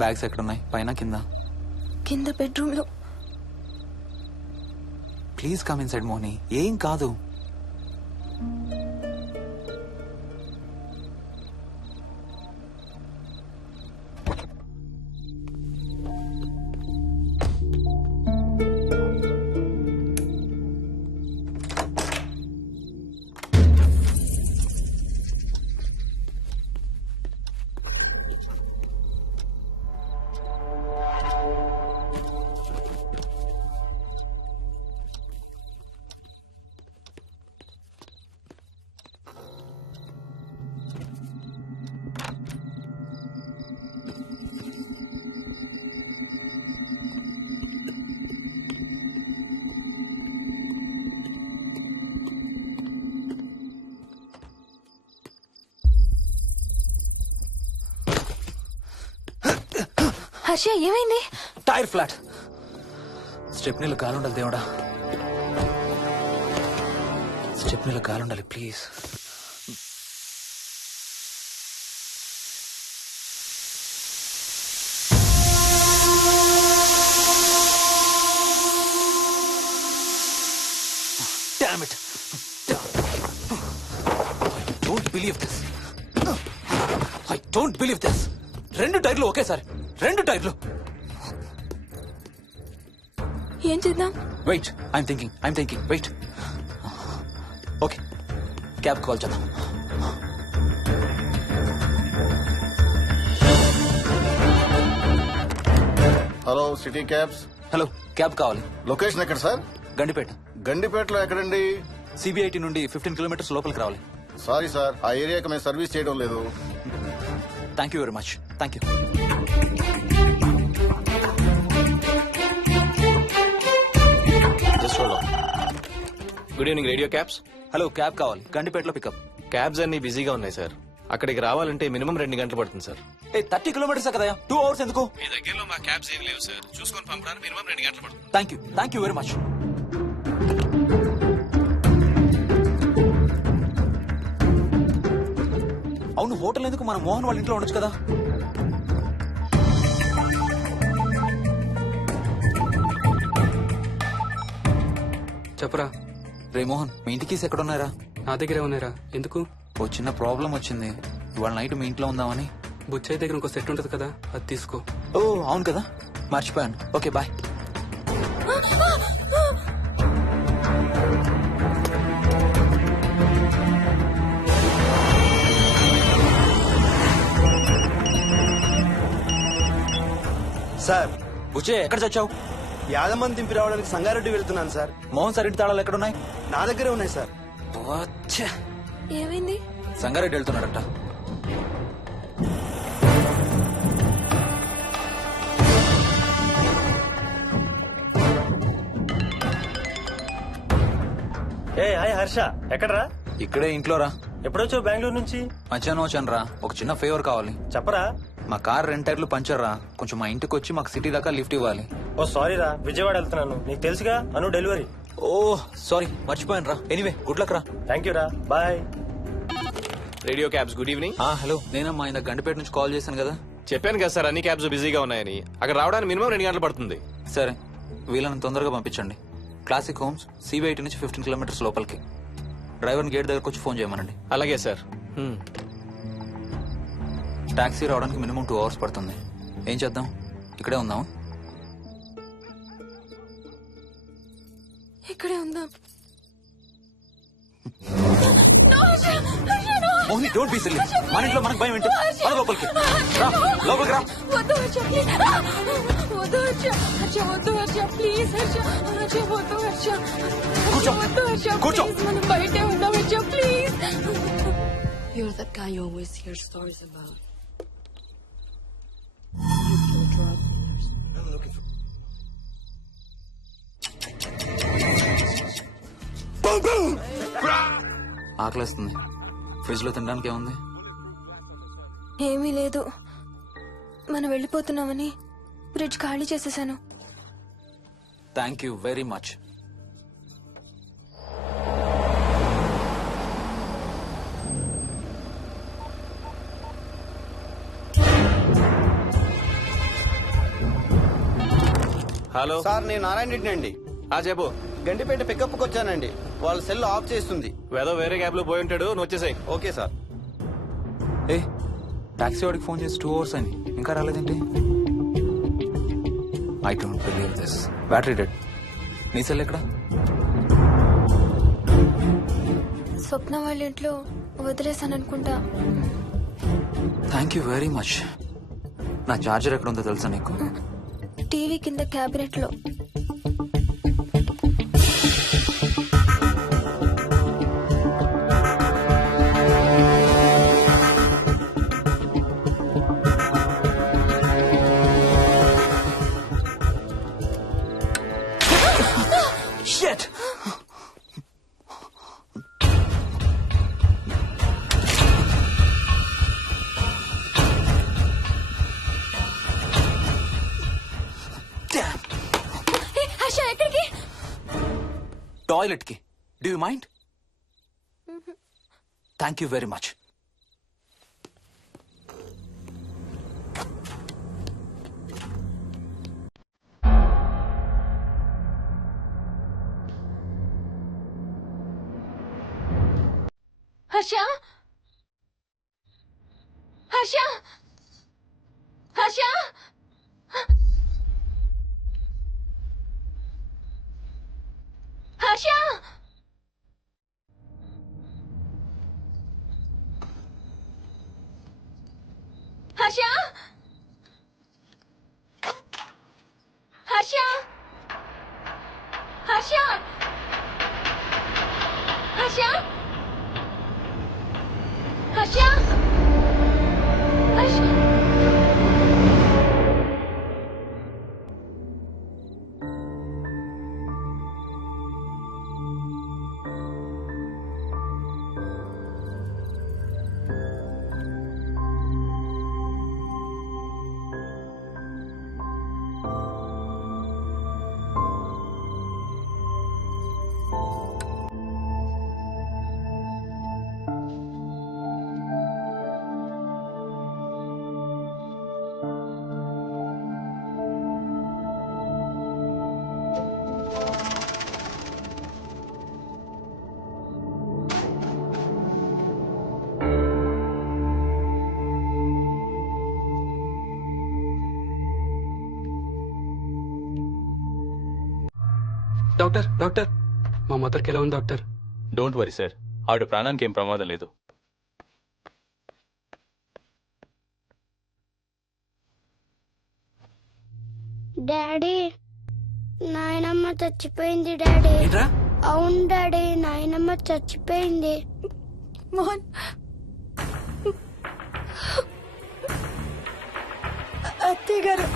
Bags ఎక్కడున్నాయి? పైన కింద? కింద బెడ్రూమ్ లో. Please come inside Moni. ఏం కాదు. హర్ష ఏమైంది? Tyre flat. స్టెప్నీలో కాలుండాలి దేవుడా. స్టెప్నీలో కాలుండాలి please. Damn it. I don't believe this. 2 టైర్లు ఒకేసారి. 2 టైర్లు. ఏం చేద్దాం? Wait, I'm thinking. Wait. Okay, cab call చేద్దాం. Hello, city cabs. Hello, cab కావాలి. లొకేషన్ ఎక్కడ సార్? గండిపేట. గండిపేటలో ఎక్కడండి? సిబిఐటి నుండి 15 కిలోమీటర్స్ లోపలికి రావాలి. సారీ సార్, ఆ ఏరియాకి మేము సర్వీస్ చేయడం లేదు. Thank you very much. Thank you. Good evening radio cabs. Hello, cab కావాలి. గండిపేటలో పికప్. క్యాబ్స్ అన్ని బిజీగా ఉన్నాయి సార్. అక్కడికి రావాలంటే మినిమం 2 గంటలు పడుతుంది సార్. 30 కిలోమీటర్స్ కదా, 2 అవర్స్ ఎందుకు? మీ దగ్గరలో మా క్యాబ్స్ ఏం లేవు సార్. చూసుకొని పంపడానికి మినిమం 2 గంటలు పడుతుంది. Thank you very much. అవును, హోటల్ ఎందుకు? మన మోహన్ వాళ్ళ ఇంట్లో ఉండొచ్చు కదా. చెప్పరా. రే మోహన్, మీ ఇంటి కీస్ ఎక్కడ ఉన్నారా? నా దగ్గరే ఉన్నారా. ఎందుకు? ఓ చిన్న ప్రాబ్లం వచ్చింది. ఇవాళ నైట్ మీ ఇంట్లో ఉందామని. బుచ్చయ్య దగ్గర ఇంకో సెట్ ఉంటది కదా, అది తీసుకో. ఓ అవును కదా, మర్చిపోయాను. Okay bye. సార్, బుచ్చే ఎక్కడ చచ్చావు? యాదమ్మని దింపి రావడానికి సంగారెడ్డి వెళ్తున్నాను సార్. మోహన్ సార్ ఇంటి తాళాలు ఎక్కడున్నాయి? నా దగ్గరే ఉన్నాయి సార్. ఏమైంది? సంగారెడ్డి వెళ్తున్నాడట. హాయ్ హర్ష, ఎక్కడరా? ఇక్కడే ఇంట్లో రా. ఎప్పుడొచ్చావు బెంగళూరు నుంచి? మధ్యాహ్నం వచ్చాను రా. ఒక చిన్న ఫేవర్ కావాలి. చెప్పరా. మా కార్ 2 టైర్లు పంచర్ రా. కొంచెం మా ఇంటికి వచ్చి మాకు సిటీ దాకా లిఫ్ట్ ఇవ్వాలి. ఓ సారీ రా, విజయవాడ వెళ్తున్నాను. నీకు తెలుసుగా, అను డెలివరీ. ఓ సారీ, మర్చిపోయాను రా. ఎనీవే, గుడ్ లక్ రా. థ్యాంక్ యూ రా, bye. Radio cabs good evening. Hello, నేనమ్మా ఇందాక గండిపేట నుంచి కాల్ చేశాను కదా. చెప్పాను కదా సార్, అన్ని క్యాబ్స్ బిజీగా ఉన్నాయని. అక్కడ రావడానికి మినిమం 2 గంటలు పడుతుంది. సరే, వీళ్ళని తొందరగా పంపించండి. క్లాసిక్ హోమ్స్, సిబిఐటి నుంచి 15 కిలోమీటర్స్ లోపలికి. డ్రైవర్ని గేట్ దగ్గరకు వచ్చి ఫోన్ చేయమనండి. అలాగే సార్. టాక్సీ రావడానికి మినిమం 2 అవర్స్ పడుతుంది. ఏం చేద్దాం? ఇక్కడే ఉందాం. ఇక్కడే ఉందాం. Mohini, don't be silly. మన ఇంట్లో మనకు భయం ఏంటి? పద లోపలికి రా. లోపలికి రా. వద్దు హర్ష, ప్లీజ్. వద్దు హర్ష. హర్ష వద్దు హర్ష, ప్లీజ్ హర్ష. హర్ష వద్దు హర్ష. కూర్చో. వద్దు హర్ష, కూర్చో. ప్లీజ్. మనం బయటే ఉందాం Harsha, please. You're that guy you always hear stories about. You kill drug dealers. I'm looking for... ఆకలేస్తుంది. ఫ్రిడ్జ్ లో తినడానికి ఏముంది? ఏమీ లేదు. మనం వెళ్ళిపోతున్నామని ఫ్రిడ్జ్ ఖాళీ చేసేసాను. Thank you very much. Hello sir నేను నారాయణ రెడ్డి అండి. చెప్పు. గండిపేట పికప్కి వచ్చానండి. వాళ్ళ సెల్ ఆఫ్ చేస్తుంది. వేదో వేరే క్యాబ్ లో పోయి ఉంటాడు, నువ్వు వచ్చేసాయి. Okay sir. ఏ టాక్సీ వాడికి ఫోన్ చేసి 2 hours అని ఇంకా రాలేదేంటి? I don't believe this. Battery dead. నీ సెల్ ఎక్కడ? స్వప్న వాళ్ళ ఇంట్లో వదిలేసాను అనుకుంటా. Thank you very much. నా చార్జర్ ఎక్కడ ఉందో తెలుసా నీకు? టీవీ కింద క్యాబినెట్ లో. Shit! Damn! హర్ష ఎక్కడికి? టాయిలెట్ కి. Do you mind? Thank you very much. Harsha Harsha Harsha Harsha Harsha Harsha Harsha Harsha Harsha Harsha doctor doctor, మా మదర్కి ఎలా ఉంది డాక్టర్? డోంట్ వరీ సార్, ఆవిడ ప్రాణానికి ఏం ప్రమాదం లేదు. డాడీ, నాయనమ్మ చచ్చిపోయింది డాడీ. ఏంట్రా? అవును డాడీ, నాయనమ్మ చచ్చిపోయింది. మోహన్, అత్తయ్య గారు.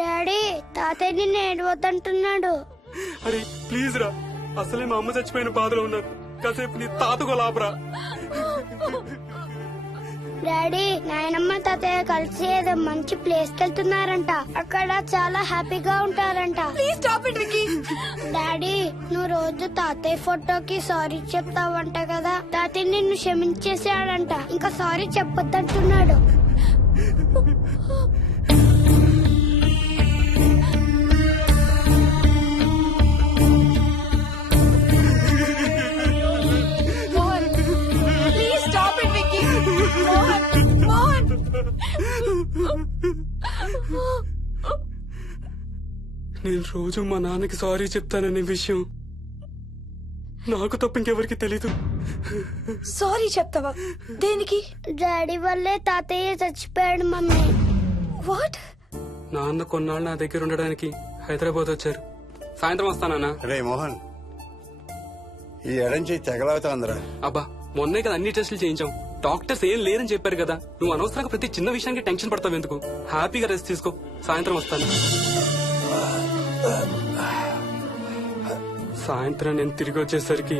డాడీ, తాతయ్య నిన్ను ఏడవద్దంటున్నాడు. అరే ప్లీజ్ రా, అసలే మా అమ్మ చచ్చిపోయిన బాధలో ఉన్నాను. కాసేపు నీ తాతకు లాభరా. డాడీ నాయనమ్మ తాతయ్య కలిసి ఏదో మంచి ప్లేస్ కి వెళ్తున్నారంట. అక్కడ చాలా హ్యాపీగా ఉంటారంట. Please stop it Vicky. Daddy నువ్వు రోజు తాతయ్య ఫోటోకి సారీ చెప్తావంట కదా. తాతయ్య నిన్ను క్షమించేసాడంట. ఇంకా సారీ చెప్పొద్దంటున్నాడు. Mohan please stop it Vicky. Mohan నేను రోజు మా నాన్నకి సారీ చెప్తాననే విషయం నాకు తప్ప ఇంకెవరికి తెలీదు. సారీ చెప్తావా? దేనికి? డాడీ వల్లే తాతయ్య చచ్చిపోయాడు మమ్మీ. వాట్? నాన్న కొన్నాళ్ళు నా దగ్గర ఉండడానికి హైదరాబాద్ వచ్చారు. సాయంత్రం వస్తానన్నా. రే మోహన్, ఈ ఎడం చేయి తెగలవుతాందిరా. అబ్బా మొన్నే కదా అన్ని టెస్టులు చేయించాం. డాక్టర్స్ ఏం లేదని చెప్పారు కదా. నువ్వు అనవసరంగా ప్రతి చిన్న విషయానికి టెన్షన్ పడతావు ఎందుకు? హ్యాపీగా రెస్ట్ తీసుకో. సాయంత్రం వస్తాను. సాయంత్రం నేను తిరిగి వచ్చేసరికి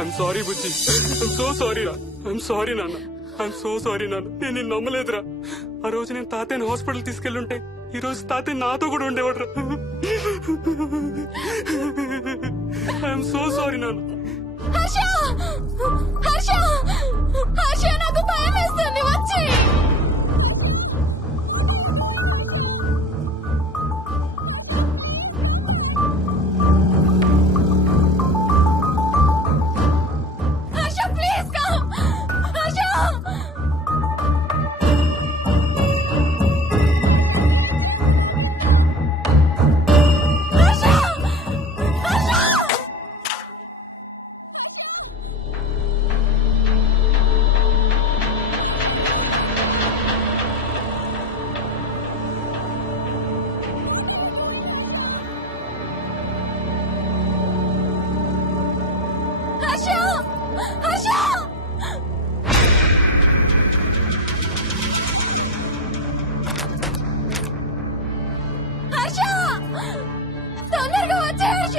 I'm sorry Bujji. I'm so sorry రా. ఐఎమ్ సారీ నాన్న. ఐఎమ్ సో సారీ నాన్న. నేను నిన్ను నమ్మలేదురా. ఆ రోజు నేను తాతయ్యని హాస్పిటల్ తీసుకెళ్ళుంటే ఈ రోజు తాతయ్య నాతో కూడా ఉండేవాడు రా. ఐఎమ్ సో సారీ నాన్న. హర్ష హర్ష హర్ష నాకు భయం వేస్తుంది. వచ్చి హర్ష ప్లీజ్ కమ్. హర్ష హర్ష హర్ష హర్ష తొందరగా వచ్చే హర్ష.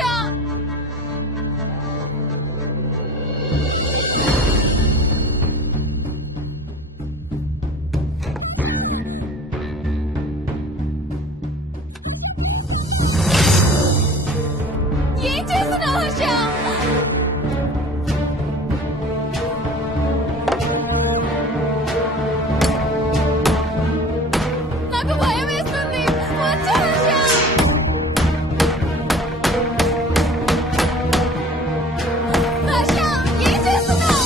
ఏం చేస్తున్నావు హర్ష? నాకు భయం వేస్తుంది. వచ్చే హర్ష. హర్ష ఏం చేస్తున్నావు?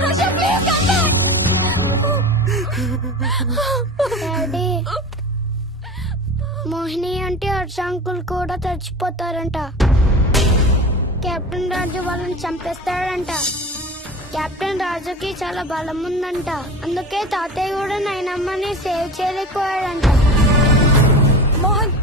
Harsha please come back. Daddy Mohini అంటే హర్ష అంకుల్ కూడా చచ్చిపోతారంట. కెప్టెన్ రాజు వాళ్ళని చంపేస్తాడంట. కెప్టెన్ రాజుకి చాలా బలం ఉందంట. అందుకే తాతయ్య కూడా నాయనమ్మని సేవ్ చేయలేకపోయాడంట. మోహన్